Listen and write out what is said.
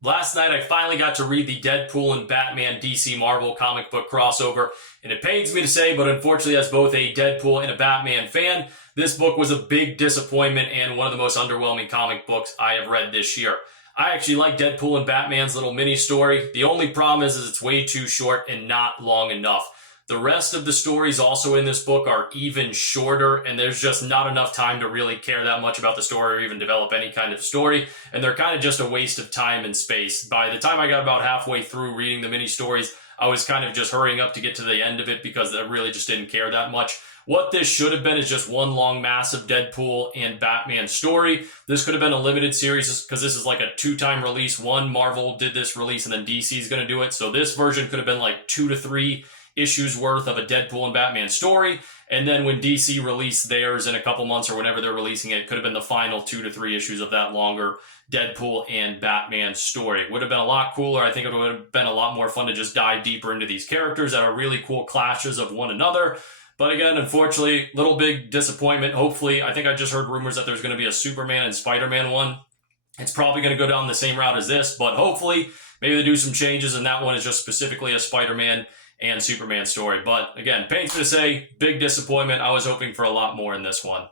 Last night, I finally got to read the Deadpool and Batman DC Marvel comic book crossover, and it pains me to say, but unfortunately, as both a Deadpool and a Batman fan, this book was a big disappointment and one of the most underwhelming comic books I have read this year. I actually like Deadpool and Batman's little mini story. The only problem is it's way too short and not long enough. The rest of the stories also in this book are even shorter, and there's just not enough time to really care that much about the story or even develop any kind of story, and they're kind of just a waste of time and space. By the time I got about halfway through reading the mini stories, I was kind of just hurrying up to get to the end of it because I really just didn't care that much. What this should have been is just one long, massive Deadpool and Batman story. This could have been a limited series because this is like a two-time release. One, Marvel did this release, and then DC is going to do it. So this version could have been like 2 to 3 issues worth of a Deadpool and Batman story, and then when DC released theirs in a couple months or whenever they're releasing it, it could have been the final 2 to 3 issues of that longer Deadpool and Batman story. It would have been a lot cooler. I think it would have been a lot more fun to just dive deeper into these characters that are really cool clashes of one another. But again, unfortunately, little big disappointment. Hopefully, I think I just heard rumors that there's going to be a Superman and Spider-Man one. It's probably going to go down the same route as this, but hopefully maybe they do some changes and that one is just specifically a Spider-Man and Superman story. But again, pains me to say, big disappointment. I was hoping for a lot more in this one.